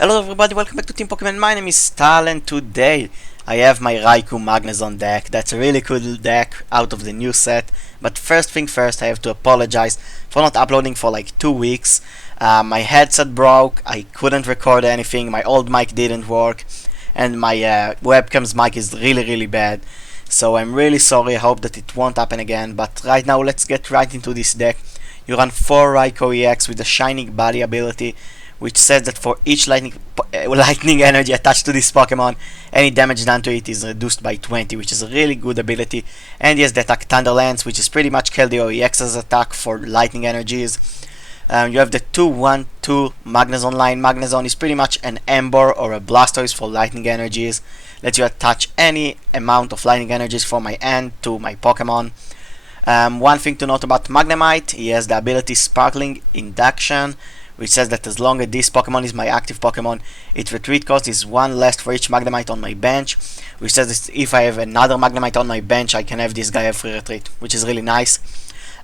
Hello everybody, welcome back to Team Pokemon. My name is Tal and today I have my Raikou Magnezone deck. That's a really cool deck out of the new set. But first thing first, I have to apologize for not uploading for like 2 weeks. My headset broke, I couldn't record anything, my old mic didn't work, and my webcam's mic is really bad. So I'm really sorry, I hope that it won't happen again. But right now let's get right into this deck. You run 4 Raikou EX with a Shining Body ability, which says that for each lightning energy attached to this Pokemon, any damage done to it is reduced by 20, which is a really good ability. And yes, the attack Thunder Lance, which is pretty much Keldeo EX's attack for lightning energies. You have the 2-1-2 Magnezone line. Magnezone is pretty much an Ember or a Blastoise for lightning energies. Lets you attach any amount of lightning energies from my end to my Pokemon. One thing to note about Magnemite, he has the ability Sparkling Induction, which says that as long as this Pokemon is my active Pokemon, its retreat cost is 1 less for each Magnemite on my bench, which says that if I have another Magnemite on my bench, I can have this guy have free retreat, which is really nice.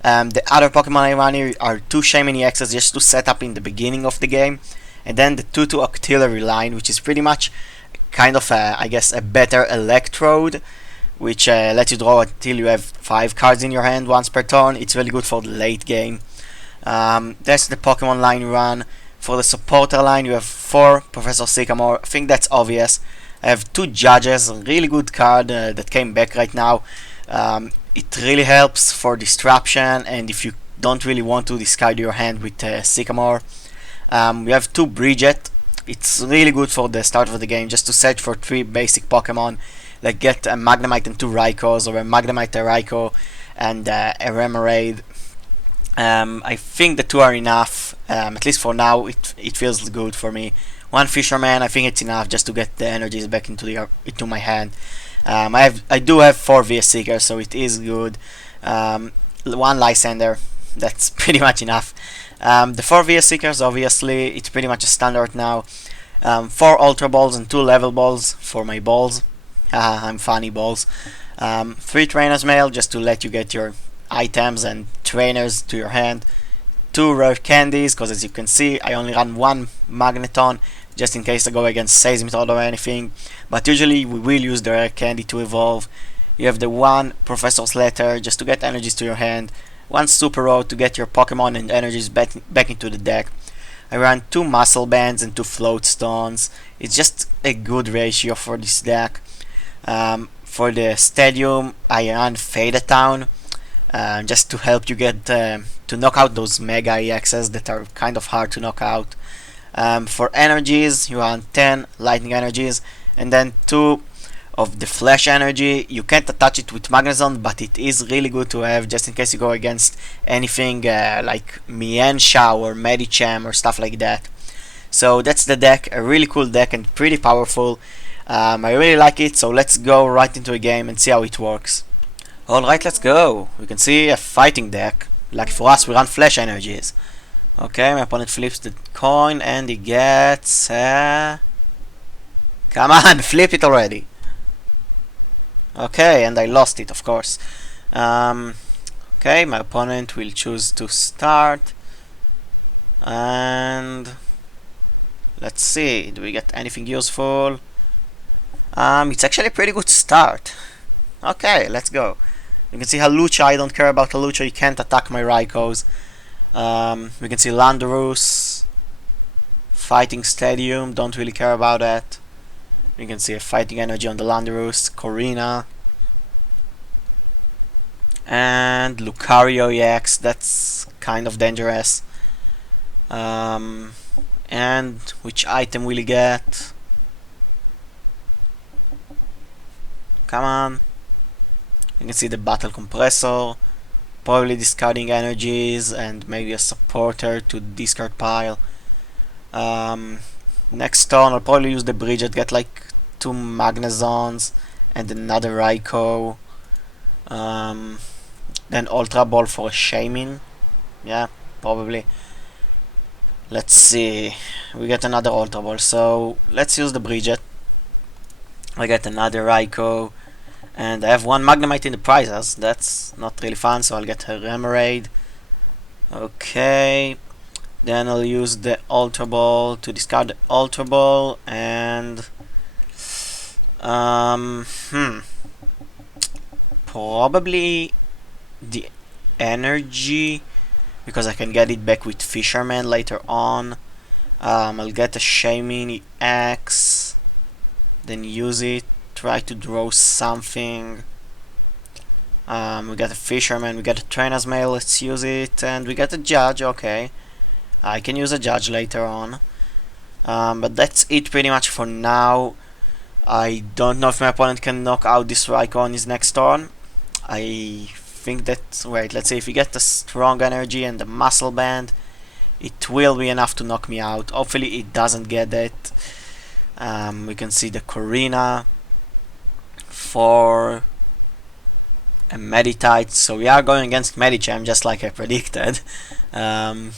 The other Pokemon I run here are 2 Shaymin EXs just to set up in the beginning of the game, and then the 2-2 Octillery line, which is pretty much kind of, I guess, a better Electrode, which lets you draw until you have 5 cards in your hand once per turn. It's really good for the late game. That's the Pokemon line you run. For the supporter line, you have 4 Professor Sycamore. I think that's obvious. I have 2 Judges, a really good card that came back right now. It really helps for disruption, and if you don't really want to discard your hand with Sycamore. We have 2 Bridget. It's really good for the start of the game, just to search for 3 basic Pokemon, like get a Magnemite and 2 Raikous, or a Magnemite, a Raikou, and a Remoraid. I think the 2 are enough, at least for now. It feels good for me. 1 Fisherman, I think it's enough just to get the energies back into my hand. I do have 4 VS Seekers, so it is good. 1 Lysander, that's pretty much enough. The 4 VS Seekers, obviously, it's pretty much a standard now. 4 Ultra Balls and 2 Level Balls for my balls. I'm funny balls. 3 Trainer's Mail, just to let you get your items and trainers to your hand. 2 rare candies, because as you can see I only run 1 Magneton just in case I go against Seismitoad or anything, but usually we will use the rare candy to evolve. You have the 1 Professor's Letter just to get energies to your hand, 1 Super Road to get your Pokemon and energies back into the deck. I run 2 Muscle Bands and 2 Float Stones. It's just a good ratio for this deck. For the Stadium I run Fade Town, just to help you get to knock out those Mega EXs that are kind of hard to knock out. For energies, you run 10 Lightning energies, and then 2 of the Flash energy. You can't attach it with Magnezone, but it is really good to have just in case you go against anything like Mienshao or Medicham or stuff like that. So that's the deck, a really cool deck and pretty powerful. I really like it, so let's go right into a game and see how it works. Alright, let's go. We can see a fighting deck. Like for us, we run Flash energies. Okay, my opponent flips the coin and he gets... Come on, flip it already. Okay, and I lost it, of course. Okay, my opponent will choose to start. And... let's see, do we get anything useful? It's actually a pretty good start. Okay, let's go. You can see Halucha, I don't care about Halucha, you can't attack my Raikous. We can see Landorus, Fighting Stadium, don't really care about that. You can see a Fighting Energy on the Landorus, Corina. And Lucario EX, that's kind of dangerous. And which item will he get? Come on. You can see the Battle Compressor, probably discarding energies and maybe a supporter to discard pile. Next turn I'll probably use the Bridget, get like 2 Magnezones and another Raikou. Then Ultra Ball for a Shaymin. Yeah, probably. Let's see. We get another Ultra Ball, so let's use the Bridget. I get another Raikou. And I have 1 Magnemite in the prizes. That's not really fun, so I'll get a Remoraid. Okay. Then I'll use the Ultra Ball to discard the Ultra Ball and um, hmm, probably the energy, because I can get it back with Fisherman later on. I'll get a Shaming Axe, then use it, try to draw something. We got a Fisherman, we got a Trainer's Mail, let's use it, and we got a Judge, okay. I can use a Judge later on. But that's it pretty much for now. I don't know if my opponent can knock out this Raikou on his next turn. I think that, wait, let's see, if we get the Strong Energy and the Muscle Band, it will be enough to knock me out. Hopefully it doesn't get that. We can see the Corina for a Meditite, so we are going against Medicham just like I predicted. And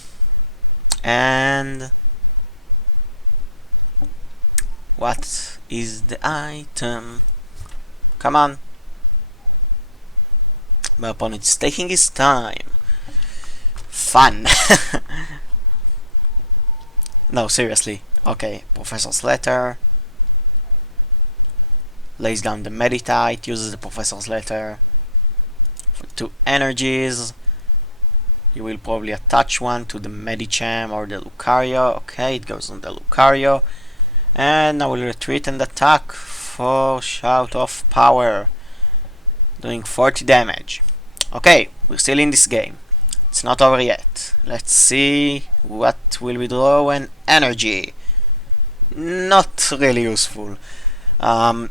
what is the item? Come on. My opponent is taking his time. Fun. No, seriously. Okay, Professor's Letter. Lays down the Meditite, uses the Professor's Letter for 2 energies. You will probably attach one to the Medicham or the Lucario. Okay, it goes on the Lucario. And I will retreat and attack for Shout of Power, doing 40 damage. Okay, we're still in this game. It's not over yet. Let's see what will we draw. An energy. Not really useful. At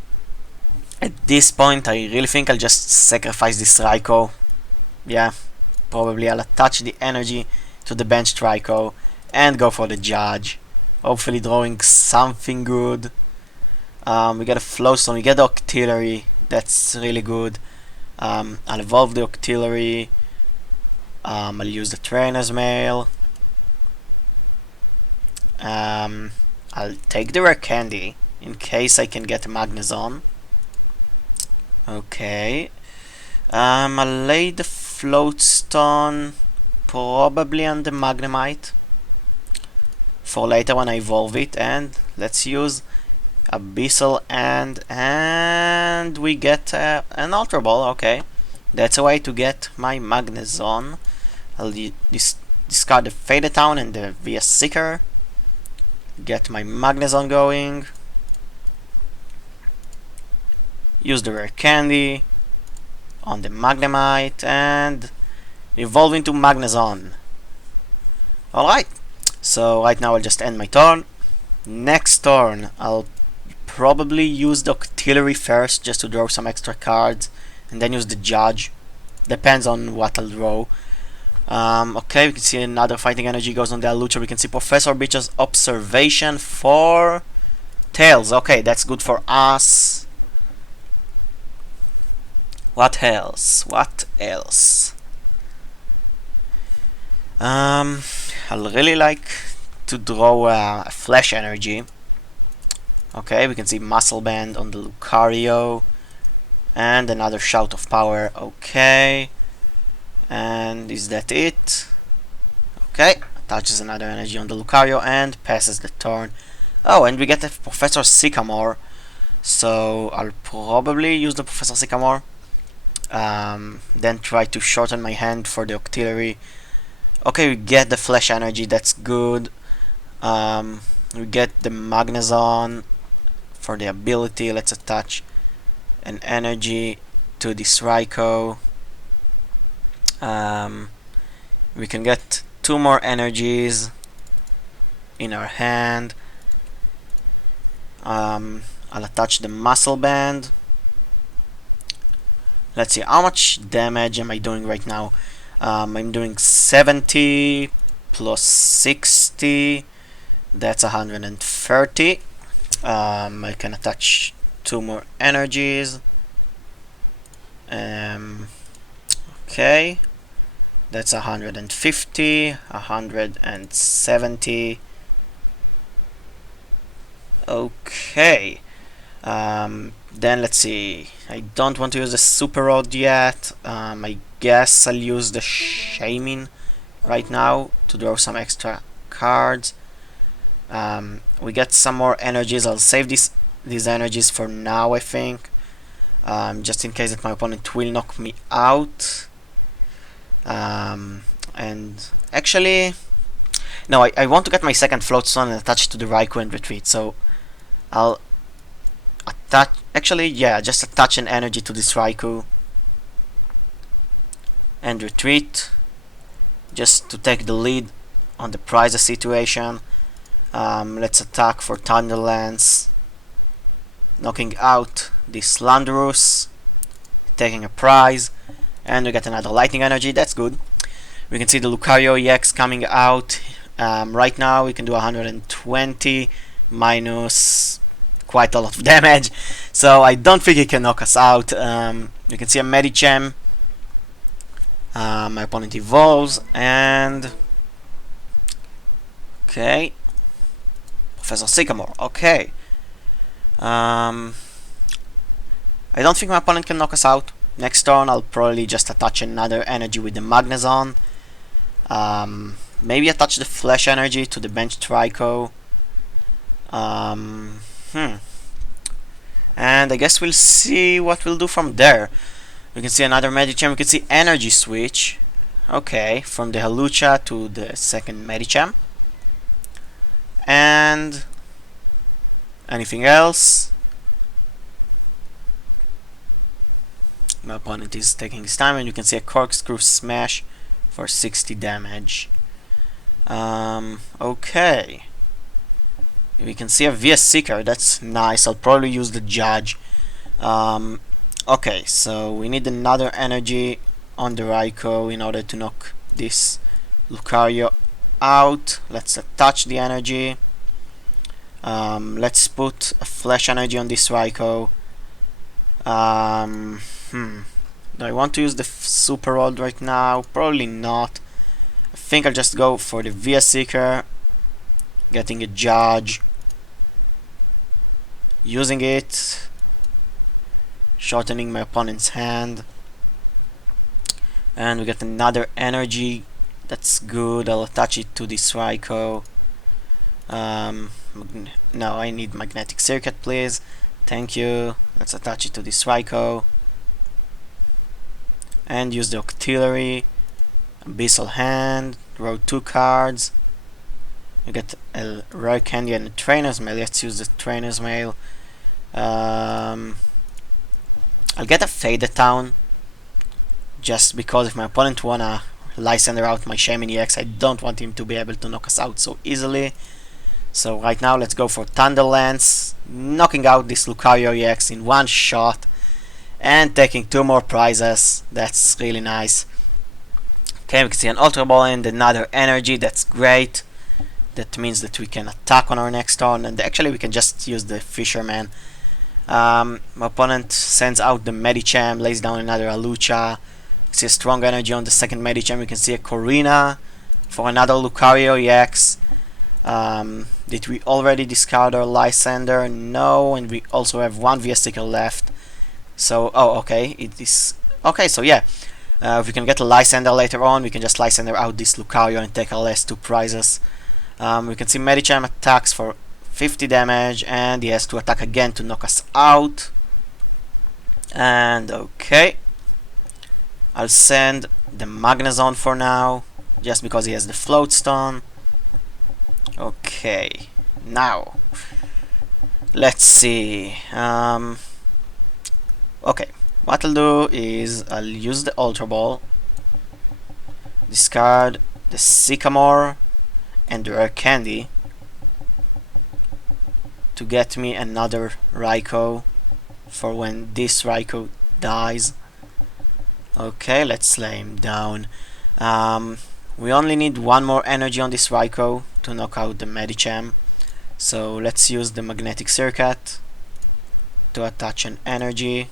this point I really think I'll just sacrifice this Raikou. Yeah, probably I'll attach the energy to the benched Raikou and go for the Judge. Hopefully drawing something good. We get a Flowstone, we get the Octillery, that's really good. I'll evolve the Octillery. I'll use the Trainer's Mail. I'll take the Rare Candy in case I can get a Magnezone. Okay. I'll lay the Floatstone probably on the Magnemite for later when I evolve it, and let's use Abyssal and we get an Ultra Ball. Okay, that's a way to get my Magnezone. I'll discard the Faded Town and the VS Seeker, get my Magnezone going, use the Rare Candy on the Magnemite and evolve into Magnezone. Alright, so right now I'll just end my turn. Next turn I'll probably use the Octillery first just to draw some extra cards, and then use the Judge. Depends on what I'll draw. Okay, we can see another Fighting Energy goes on the Alucha. We can see Professor Beach's Observation for Tails. Okay, that's good for us. What else? What else? I'll really like to draw a Flash Energy. Okay, we can see Muscle Band on the Lucario and another Shout of Power. Okay, and is that it? Okay, attaches another energy on the Lucario and passes the turn. Oh, and we get a Professor Sycamore, so I'll probably use the Professor Sycamore, then try to shorten my hand for the Octillery. Okay, we get the Flash Energy, that's good. We get the Magnezone for the ability. Let's attach an energy to this Raikou. We can get 2 more energies in our hand. I'll attach the Muscle Band. Let's see, how much damage am I doing right now? I'm doing 70 plus 60, that's 130. I can attach 2 more energies. Okay, that's 150, 170. Okay, then let's see, I don't want to use the Super Rod yet. I guess I'll use the Shaman right now to draw some extra cards. We get some more energies. I'll save these energies for now, I think, just in case that my opponent will knock me out. And actually, no, I want to get my second float stone and attach it to the Raikou and retreat. So I'll attach. Actually, yeah, just attach an energy to this Raikou and retreat, just to take the lead on the prizes situation. Let's attack for Thunderlance, knocking out this Landorus, taking a prize, and we get another lightning energy. That's good. We can see the Lucario EX coming out. Right now we can do 120 minus quite a lot of damage, so I don't think he can knock us out. You can see a Medicham. My opponent evolves, and okay, Professor Sycamore. Okay, I don't think my opponent can knock us out. Next turn I'll probably just attach another energy with the Magnezone. Maybe attach the Flash energy to the bench Raikou. And I guess we'll see what we'll do from there. We can see another Medicham. We can see energy switch. Okay, from the Halucha to the second Medicham. And anything else? My opponent is taking his time, and you can see a Corkscrew Smash for 60 damage. Okay. We can see a VS Seeker. That's nice. I'll probably use the Judge. Okay, so we need another energy on the Raikou in order to knock this Lucario out. Let's attach the energy. Let's put a Flash energy on this Raikou. Do I want to use the Super Rod right now? Probably not. I think I'll just go for the VS Seeker, getting a Judge, using it, shortening my opponent's hand, and we get another energy. That's good. I'll attach it to this Raikou. No, I need Magnetic Circuit, please. Thank you. Let's attach it to this Raikou and use the Octillery. Abyssal Hand, draw 2 cards. You get a Rare Candy and a Trainer's Mail. Let's use the Trainer's Mail. I'll get a Faded Town, just because if my opponent wanna Lysander out my Shaymin EX, I don't want him to be able to knock us out so easily. So right now let's go for Thunderlance, knocking out this Lucario EX in one shot and taking 2 more prizes. That's really nice. Okay, we can see an Ultra Ball and another energy. That's great. That means that we can attack on our next turn, and actually we can just use the Fisherman. My opponent sends out the Medicham, lays down another Alucha. We see a strong energy on the second Medicham. We can see a Corina for another Lucario EX. Did we already discard our Lysander? No, and we also have 1 VS Sticker left. So, oh, okay, it is... Okay, so yeah. If we can get a Lysander later on, we can just Lysander out this Lucario and take our last 2 prizes. We can see Medicham attacks for 50 damage, and he has to attack again to knock us out. And okay, I'll send the Magnezone for now, just because he has the Float Stone. Okay, now let's see. Okay, what I'll do is I'll use the Ultra Ball, discard the Sycamore and the Rare Candy to get me another Raikou for when this Raikou dies. Okay, let's lay him down. We only need 1 more energy on this Raikou to knock out the Medicham. So let's use the Magnetic Circuit to attach an energy.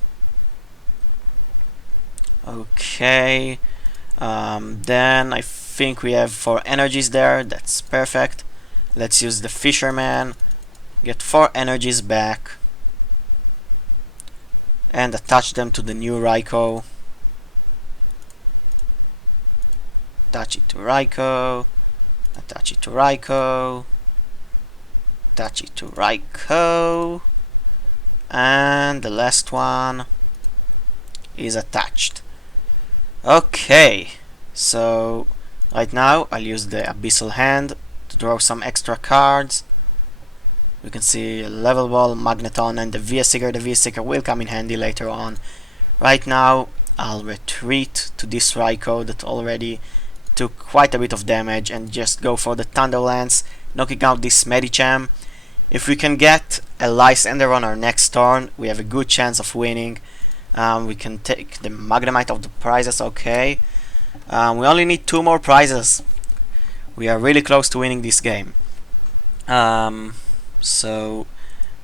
Okay, then I think we have 4 energies there. That's perfect. Let's use the Fisherman, get 4 energies back, and attach them to the new Raikou. Attach it to Raikou. Attach it to Raikou. Attach it to Raikou. And the last one is attached. Okay, so right now I'll use the Abyssal Hand to draw some extra cards. We can see a Level Ball, Magnezone, and the V-Seeker. The V-Seeker will come in handy later on. Right now I'll retreat to this Raikou that already took quite a bit of damage and just go for the Thunder Lance, knocking out this Medicham. If we can get a Lysandre on our next turn, we have a good chance of winning. We can take the Magnemite of the prizes, okay. We only need 2 more prizes. We are really close to winning this game. So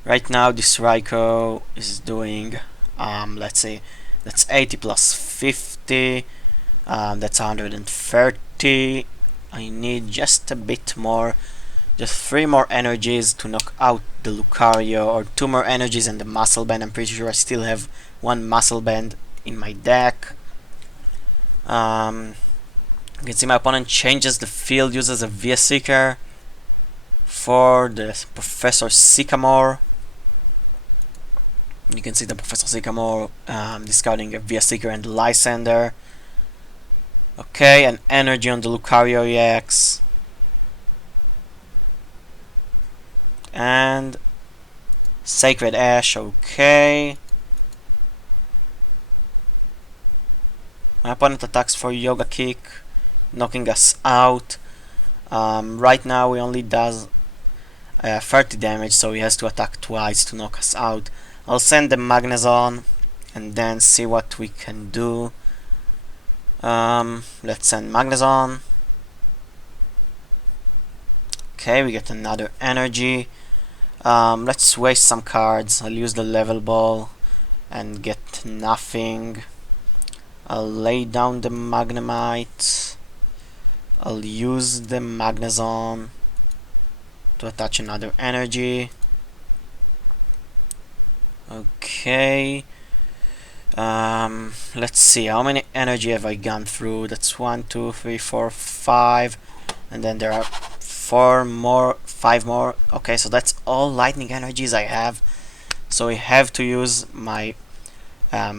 right now this Raikou is doing, let's see, that's 80 plus 50, that's 130. I need just a bit more. Just 3 more energies to knock out the Lucario, or 2 more energies and the Muscle Band. I'm pretty sure I still have 1 Muscle Band in my deck. You can see my opponent changes the field, uses a V-Seeker for the Professor Sycamore. You can see the Professor Sycamore discarding a V-Seeker and Lysandre. Okay, an energy on the Lucario EX. And Sacred Ash, okay. My opponent attacks for Yoga Kick, knocking us out. Right now he only does 30 damage, so he has to attack twice to knock us out. I'll send the Magnezone and then see what we can do. Let's send Magnezone. Okay, we get another energy. Let's waste some cards. I'll use the Level Ball and get nothing. I'll lay down the Magnemite. I'll use the Magnezone to attach another energy. Okay. Let's see, how many energy have I gone through? That's 1, 2, 3, 4, 5, and then there are 5 more. Okay, so that's all lightning energies I have. So I have to use my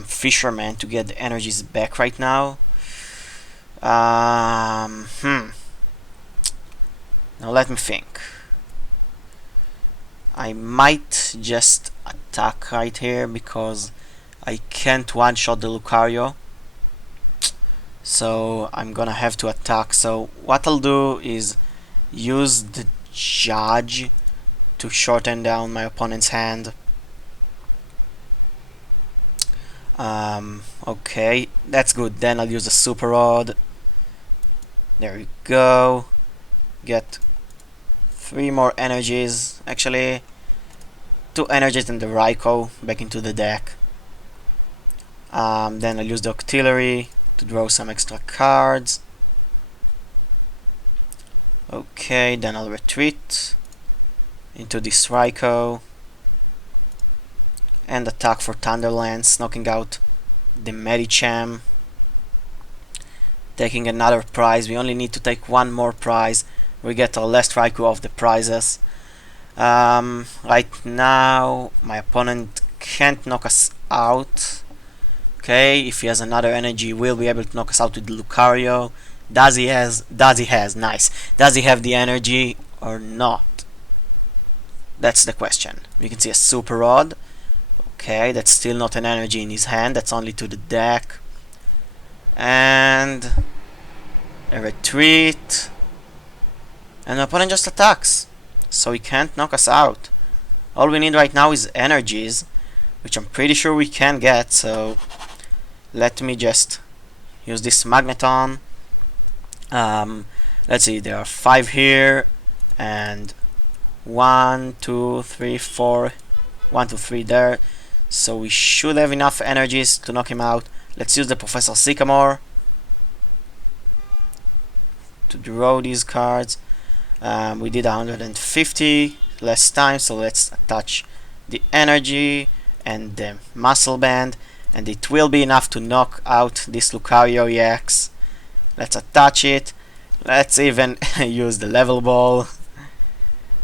Fisherman to get the energies back right now. Now let me think. I might just attack right here because I can't one-shot the Lucario. So I'm gonna have to attack. So what I'll do is use the Judge to shorten down my opponent's hand. Okay, that's good. Then I'll use the Super Rod. There we go. Get 3 more energies. Actually, 2 energies in the Raikou back into the deck. Then I'll use the Octillery to draw some extra cards. Okay, then I'll retreat into this Raikou and attack for Thunderlance, knocking out the Medicham, taking another prize. We only need to take 1 more prize. We get our last Raikou of the prizes. Right now my opponent can't knock us out. Okay, if he has another energy, he will be able to knock us out with Lucario. Does he has? Nice. Does he have the energy or not? That's the question. You can see a Super Rod. Okay, that's still not an energy in his hand. That's only to the deck. And a retreat. And my opponent just attacks. So he can't knock us out. All we need right now is energies, which I'm pretty sure we can get. So let me just use this Magnezone. Let's see, there are 5 here, and 1, 2, 3, 4, 1, 2, 3 there. So we should have enough energies to knock him out. Let's use the Professor Sycamore to draw these cards. We did 150 last time, so let's attach the energy and the Muscle Band, and it will be enough to knock out this Lucario EX. Let's attach it, Let's even use the level ball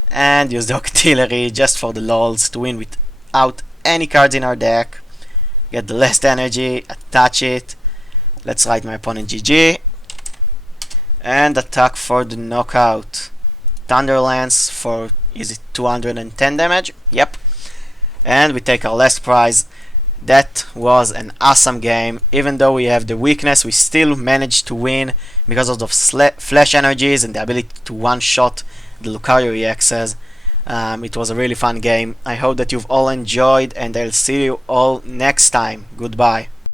and use the auxiliary just for the lols to win without any cards in our deck. Get the last energy, attach it. Let's write my opponent GG and attack for the knockout. Thunderlance for, is it 210 damage? Yep. And we take our last prize. That was an awesome game. Even though we have the weakness, we still managed to win because of the flash energies and the ability to one-shot the Lucario EXs. It was a really fun game. I hope that you've all enjoyed, and I'll see you all next time. Goodbye.